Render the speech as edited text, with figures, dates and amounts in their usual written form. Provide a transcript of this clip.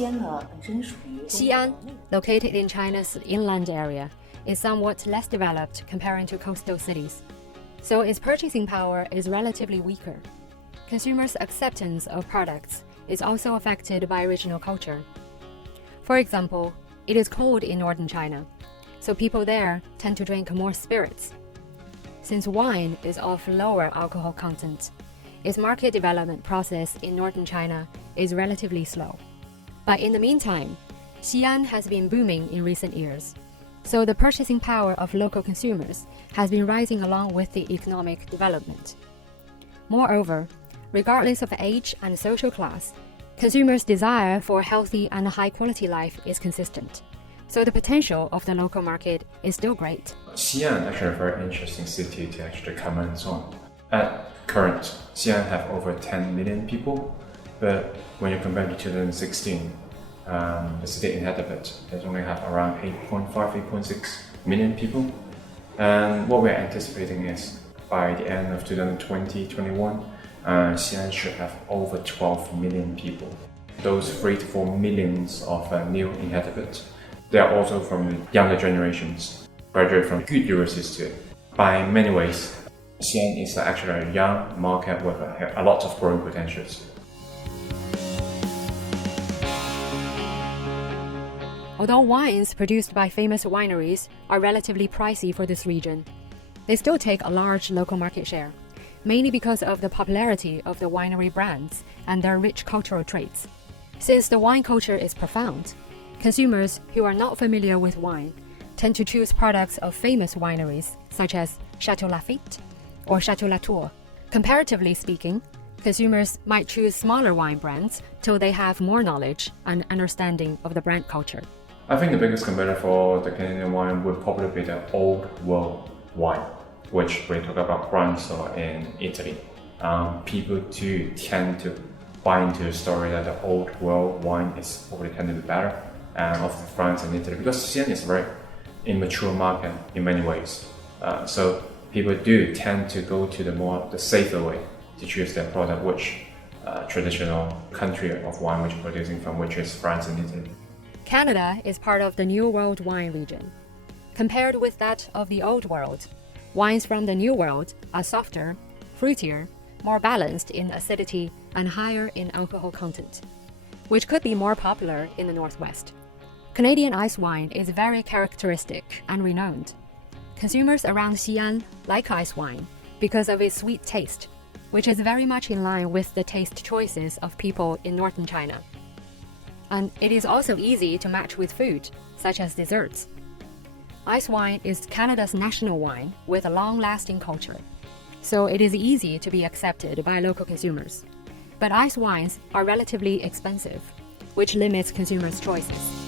Xi'an, located in China's inland area, is somewhat less developed comparing to coastal cities, so its purchasing power is relatively weaker. Consumers' acceptance of products is also affected by regional culture. For example, it is cold in northern China, so people there tend to drink more spirits. Since wine is of lower alcohol content, its market development process in northern China is relatively slow. But in the meantime, Xi'an has been booming in recent years, so the purchasing power of local consumers has been rising along with the economic development. Moreover, regardless of age and social class, consumers' desire for healthy and high-quality life is consistent, so the potential of the local market is still great. Xi'an actually a very interesting city to actually comment on. At current, Xi'an have over 10 million people, but when you compare to 2016, the city inhabitants only have around 8.5, 8.6 million people. And what we're anticipating is by the end of 2020-21, Xi'an should have over 12 million people. Those 3 to 4 millions of new inhabitants, they are also from younger generations, graduate from good universities. By many ways, Xi'an is actually a young market with a lot of growing potentials. Although wines produced by famous wineries are relatively pricey for this region, they still take a large local market share, mainly because of the popularity of the winery brands and their rich cultural traits. Since the wine culture is profound, consumers who are not familiar with wine tend to choose products of famous wineries such as Chateau Lafite or Chateau Latour. Comparatively speaking, consumers might choose smaller wine brands till they have more knowledge and understanding of the brand culture. I think the biggest competitor for the Canadian wine would probably be the old world wine, which we talk about France or in Italy. People do tend to buy into the story that the old world wine is probably tend to be better of France and Italy, because Xi'an is a very immature market in many ways. So people do tend to go to the safer way to choose their product, which traditional country of wine which producing from, which is France and Italy. Canada is part of the New World wine region. Compared with that of the Old World, wines from the New World are softer, fruitier, more balanced in acidity, and higher in alcohol content, which could be more popular in the Northwest. Canadian ice wine is very characteristic and renowned. Consumers around Xi'an like ice wine because of its sweet taste, which is very much in line with the taste choices of people in northern China. And it is also easy to match with food, such as desserts. Ice wine is Canada's national wine with a long-lasting culture, so it is easy to be accepted by local consumers. But ice wines are relatively expensive, which limits consumers' choices.